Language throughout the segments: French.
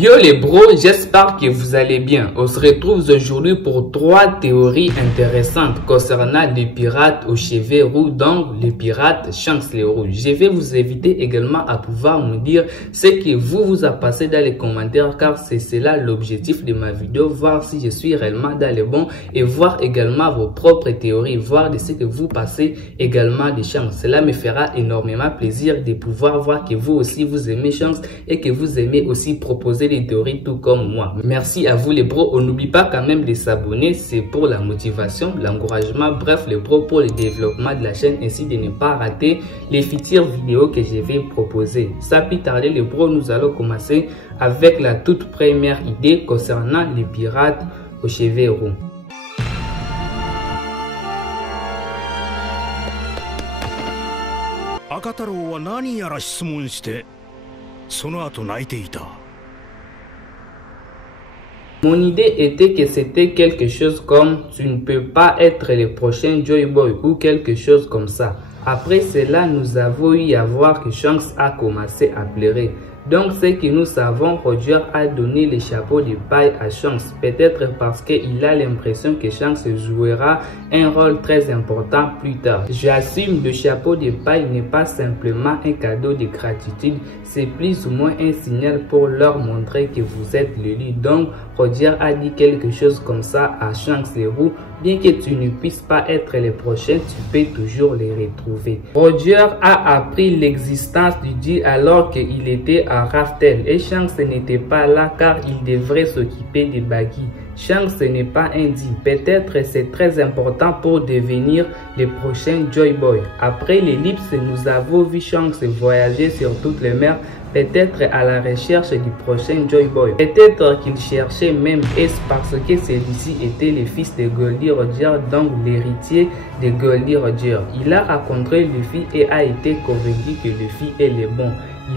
Yo les bros, j'espère que vous allez bien. On se retrouve aujourd'hui pour 3 théories intéressantes concernant les pirates aux cheveux roux, donc les pirates Shanks les rouges. Je vais vous inviter également à pouvoir me dire ce que vous a passé dans les commentaires, car c'est cela l'objectif de ma vidéo, voir si je suis réellement dans les bons et voir également vos propres théories, voir de ce que vous passez également de Shanks. Cela me fera énormément plaisir de pouvoir voir que vous aussi vous aimez Shanks et que vous aimez aussi proposer des théories tout comme moi. Merci à vous les bros. On n'oublie pas quand même de s'abonner, c'est pour la motivation, l'encouragement, bref les bros, pour le développement de la chaîne, ainsi de ne pas rater les futures vidéos que je vais proposer. Sans plus tarder les bros, nous allons commencer avec la toute première idée concernant les pirates aux cheveux roux. Akataro wa nani yara shitsumon shite, sono ato naite ita. Mon idée était que c'était quelque chose comme « Tu ne peux pas être le prochain Joy Boy » ou quelque chose comme ça. Après cela, nous avons eu à voir que Shanks a commencé à pleurer. Donc, ce que nous savons, Roger a donné le chapeau de paille à Shanks, peut-être parce qu'il a l'impression que Shanks jouera un rôle très important plus tard. J'assume, le chapeau de paille n'est pas simplement un cadeau de gratitude, c'est plus ou moins un signal pour leur montrer que vous êtes l'élu. Donc, Roger a dit quelque chose comme ça à Shanks les roux. Bien que tu ne puisses pas être le prochain, tu peux toujours les retrouver. Roger a appris l'existence du dieu alors qu'il était à Raftel et Shanks n'était pas là car il devrait s'occuper de Baggy. Shanks n'est pas un dieu. Peut-être c'est très important pour devenir le prochain Joy Boy. Après l'ellipse, nous avons vu Shanks voyager sur toutes les mers, peut-être à la recherche du prochain Joy Boy. Peut-être qu'il cherchait même Ace parce que celui-ci était le fils de Goldie Roger, donc l'héritier de Goldie Roger. Il a rencontré Luffy et a été convaincu que Luffy est le bon.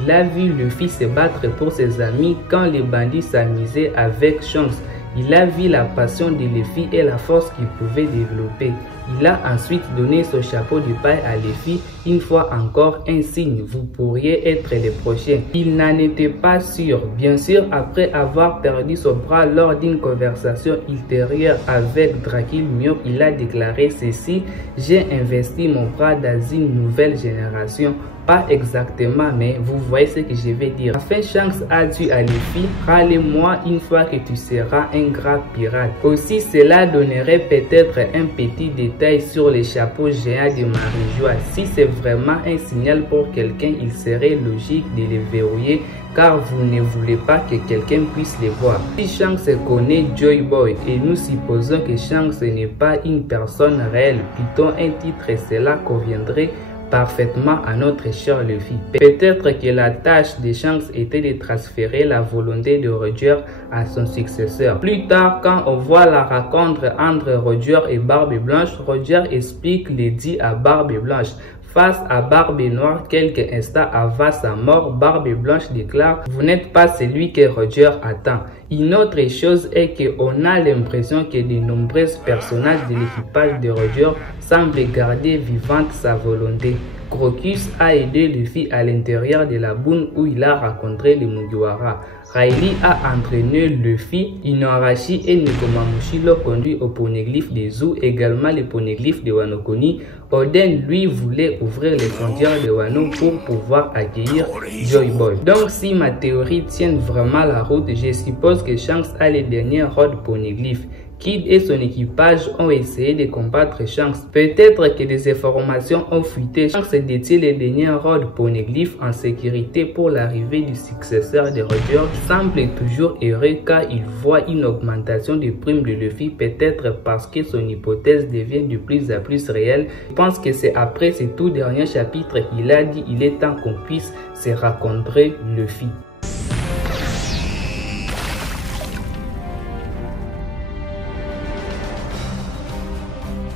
Il a vu Luffy se battre pour ses amis quand les bandits s'amusaient avec Shanks. Il a vu la passion de Luffy et la force qu'il pouvait développer. Il a ensuite donné son chapeau de paille à Luffy, une fois encore un signe, vous pourriez être le prochain. Il n'en était pas sûr. Bien sûr, après avoir perdu son bras lors d'une conversation ultérieure avec Dracul Mio, il a déclaré ceci: j'ai investi mon bras dans une nouvelle génération. Pas exactement, mais vous voyez ce que je vais dire. Enfin, Shanks a dit à Luffy: râle-moi une fois que tu seras un grand pirate. Aussi, cela donnerait peut-être un petit détail sur les chapeaux géants de Marie-Joie. Si c'est vraiment un signal pour quelqu'un, il serait logique de les verrouiller, car vous ne voulez pas que quelqu'un puisse les voir. Si Shanks connaît Joy Boy et nous supposons que Shanks n'est pas une personne réelle, plutôt un titre, cela conviendrait parfaitement à notre cher Luffy. Peut-être que la tâche de Shanks était de transférer la volonté de Roger à son successeur. Plus tard, quand on voit la rencontre entre Roger et Barbe Blanche, Roger explique les dits à Barbe Blanche. Face à Barbe Noire, quelques instants avant sa mort, Barbe Blanche déclare: vous n'êtes pas celui que Roger attend. Une autre chose est qu'on a l'impression que de nombreux personnages de l'équipage de Roger semblent garder vivante sa volonté. Crocus a aidé Luffy à l'intérieur de la boune où il a rencontré les Mugiwara. Riley a entraîné Luffy, Inuarashi et Nekomamushi l'ont conduit au poneglyphe de Zou, également les poneglyphes de Wano Kuni. Oden lui voulait ouvrir les frontières de Wano pour pouvoir accueillir Joy Boy. Donc si ma théorie tient vraiment la route, je suppose que Shanks a les derniers rôles poneglyphes. Kid et son équipage ont essayé de combattre Shanks. Peut-être que des informations ont fuité. Shanks détient les derniers rôles poneglyphes en sécurité pour l'arrivée du successeur de Roger. Semble toujours heureux car il voit une augmentation du prime de Luffy, peut-être parce que son hypothèse devient de plus en plus réelle. Je pense que c'est après ce tout dernier chapitre qu'il a dit il est temps qu'on puisse se rencontrer Luffy.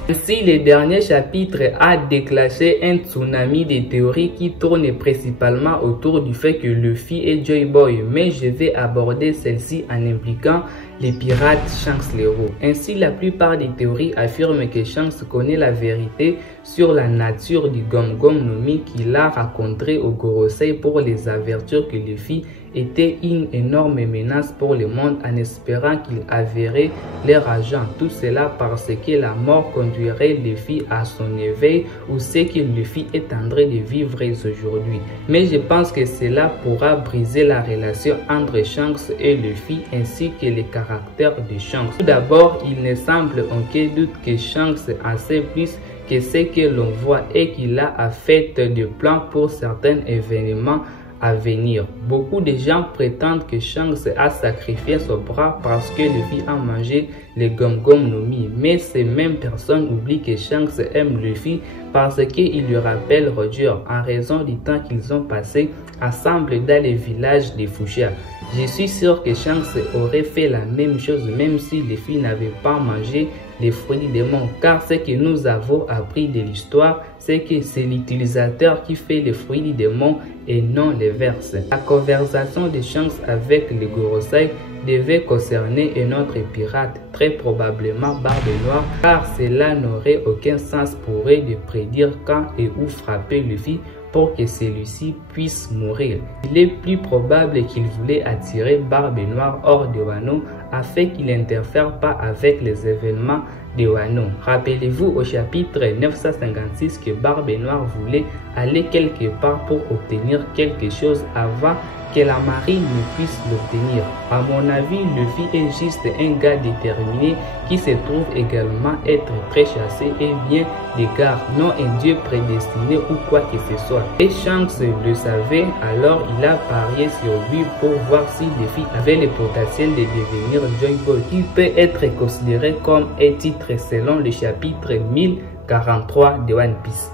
Ainsi, le dernier chapitre a déclenché un tsunami de théories qui tournent principalement autour du fait que Luffy est Joy Boy, mais je vais aborder celle-ci en impliquant les pirates Shanks l'héros. Ainsi, la plupart des théories affirment que Shanks connaît la vérité sur la nature du Gum Gum no Mi qu'il a raconté au Gorosei pour les avertir que Luffy était une énorme menace pour le monde en espérant qu'il avérait leur agent. Tout cela parce que la mort conduirait Luffy à son éveil ou ce que Luffy est en train de vivre aujourd'hui. Mais je pense que cela pourra briser la relation entre Shanks et Luffy ainsi que les caractères de Shanks. Tout d'abord, il ne semble aucun doute que Shanks en sait plus que ce que l'on voit et qu'il a fait des plans pour certains événements à venir. Beaucoup de gens prétendent que Shanks a sacrifié son bras parce que Luffy a mangé les Gum Gum no Mi, mais ces mêmes personnes oublient que Shanks aime Luffy parce qu'il lui rappelle Roger en raison du temps qu'ils ont passé ensemble dans les villages de Fuchsia. Je suis sûr que Shanks aurait fait la même chose même si Luffy n'avait pas mangé les fruits du démon, car ce que nous avons appris de l'histoire, c'est que c'est l'utilisateur qui fait les fruits du démon et non l'inverse. La conversation de Shanks avec le Gorosei devait concerner un autre pirate, très probablement Barbe Noire, car cela n'aurait aucun sens pour eux de prédire quand et où frapper Luffy pour que celui-ci puisse mourir. Il est plus probable qu'il voulait attirer Barbe Noire hors de Wano afin qu'il n'interfère pas avec les événements de Wano. Rappelez-vous au chapitre 956 que Barbe Noire voulait aller quelque part pour obtenir quelque chose avant que la marine ne puisse l'obtenir. À mon avis, Luffy est juste un gars déterminé qui se trouve également être très chassé et bien d'égard, non un dieu prédestiné ou quoi que ce soit. Et Shanks le savait, alors il a parié sur lui pour voir si Luffy avait le potentiel de devenir Joy Boy, qui peut être considéré comme un titre selon le chapitre 1043 de One Piece.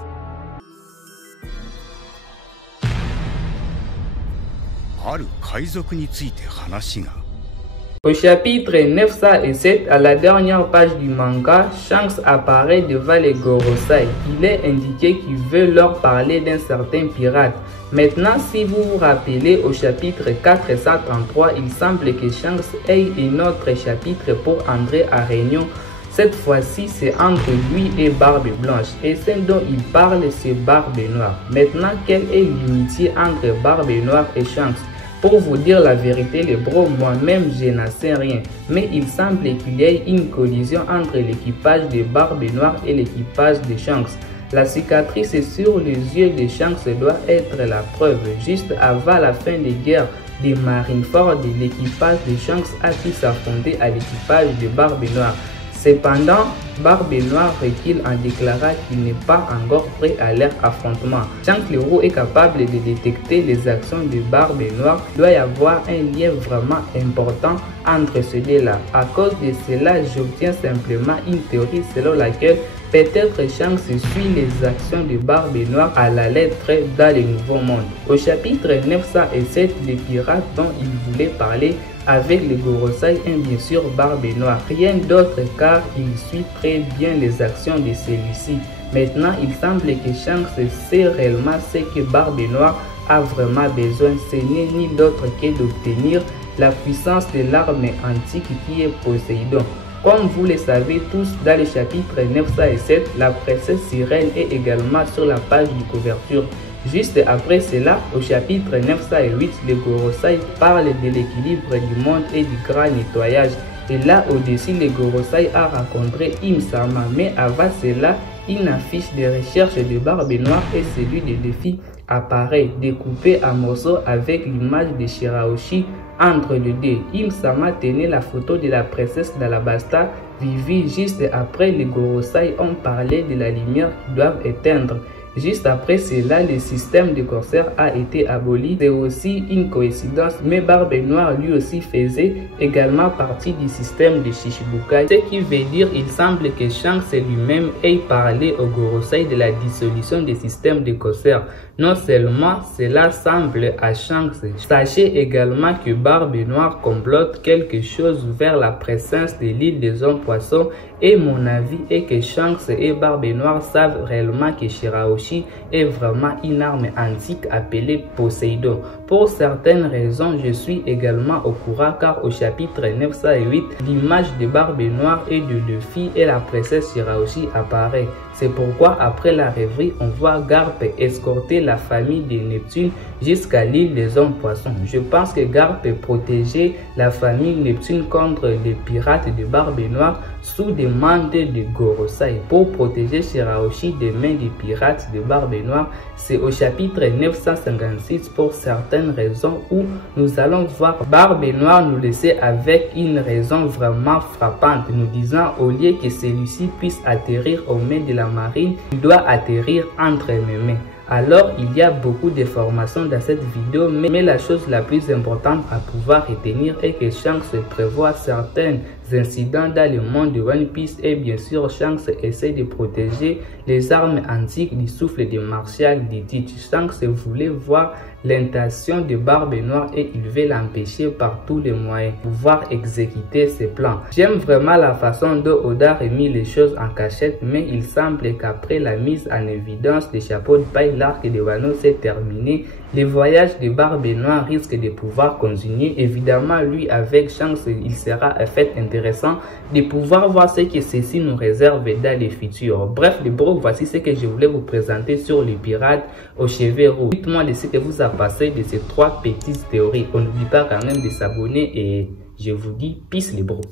Au chapitre 907, à la dernière page du manga, Shanks apparaît devant les Gorosei. Il est indiqué qu'il veut leur parler d'un certain pirate. Maintenant, si vous vous rappelez, au chapitre 433, il semble que Shanks ait un autre chapitre pour entrer à réunion. Cette fois-ci, c'est entre lui et Barbe Blanche. Et ce dont il parle, c'est Barbe Noire. Maintenant, quelle est l'amitié entre Barbe Noire et Shanks? Pour vous dire la vérité, les bros, moi-même, je n'en sais rien. Mais il semble qu'il y ait une collision entre l'équipage de Barbe Noire et l'équipage de Shanks. La cicatrice sur les yeux de Shanks doit être la preuve. Juste avant la fin des guerres de Marineford, l'équipage de Shanks a pu s'affronter à l'équipage de Barbe Noire. Cependant, Barbe Noire recule en déclarant qu'il n'est pas encore prêt à leur affrontement. Shanks le héros est capable de détecter les actions de Barbe Noire. Il doit y avoir un lien vraiment important entre ces deux-là. À cause de cela, j'obtiens simplement une théorie selon laquelle peut-être Shanks suit les actions de Barbe Noire à la lettre dans le Nouveau Monde. Au chapitre 907, les pirates dont il voulait parler avec les Gorosei et bien sûr Barbe Noire. Rien d'autre car il suit très bien les actions de celui-ci. Maintenant, il semble que Shanks sait réellement ce que Barbe Noire a vraiment besoin. Ce n'est ni d'autre que d'obtenir la puissance de l'arme antique qui est Poséidon. Comme vous le savez tous, dans le chapitre 907, la princesse Sirène est également sur la page de couverture. Juste après cela, au chapitre 908, les Gorosei parlent de l'équilibre du monde et du grand nettoyage. Et là, au-dessus, les Gorosei a rencontré Im-sama. Mais avant cela, une affiche de recherche de Barbe Noire et celui de Luffy apparaît, découpé en morceaux avec l'image de Shirahoshi entre les deux. Im-sama tenait la photo de la princesse d'Alabasta, vivie juste après. Les Gorosei ont parlé de la lumière qu'ils doivent éteindre. Juste après cela, le système de corsaires a été aboli. C'est aussi une coïncidence, mais Barbe Noire lui aussi faisait également partie du système de Shichibukai. Ce qui veut dire il semble que Shanks lui-même ait parlé au Gorosei de la dissolution des systèmes de corsaires. Non seulement cela semble à Shanks, sachez également que Barbe Noire complote quelque chose vers la présence de l'île des hommes poissons et mon avis est que Shanks et Barbe Noire savent réellement que Shirahoshi est vraiment une arme antique appelée Poséidon. Pour certaines raisons, je suis également au courant car au chapitre 908, l'image de Barbe Noire et de Luffy et la princesse Shirahoshi apparaît. C'est pourquoi après la rêverie, on voit Garp escorter la famille de Neptune jusqu'à l'île des hommes poissons. Je pense que Garp protégeait la famille Neptune contre les pirates de Barbe Noire sous demande de Gorosei pour protéger Shirahoshi des mains des pirates de Barbe Noire. C'est au chapitre 956 pour certaines raisons où nous allons voir Barbe Noire nous laisser avec une raison vraiment frappante, nous disant au lieu que celui-ci puisse atterrir aux mains de la marine, il doit atterrir entre mes mains. Alors, il y a beaucoup d'informations dans cette vidéo, mais la chose la plus importante à pouvoir retenir est que Shanks prévoit certains incidents dans le monde de One Piece et bien sûr Shanks essaie de protéger les armes antiques du souffle de Martial Ditich. Shanks voulait voir l'intention de Barbe Noire et il veut l'empêcher par tous les moyens pour pouvoir exécuter ses plans. J'aime vraiment la façon dont Oda a mis les choses en cachette, mais il semble qu'après la mise en évidence des chapeaux de paille, l'arc de Wano s'est terminé. Les voyages de Barbe Noire risquent de pouvoir continuer. Évidemment, lui avec Shanks, il sera un fait intéressant de pouvoir voir ce que ceci nous réserve dans le futur. Bref, les bros, voici ce que je voulais vous présenter sur les pirates aux cheveux roux. Dites-moi ce que vous a passé de ces 3 petites théories. On n'oublie pas quand même de s'abonner et je vous dis peace les bros.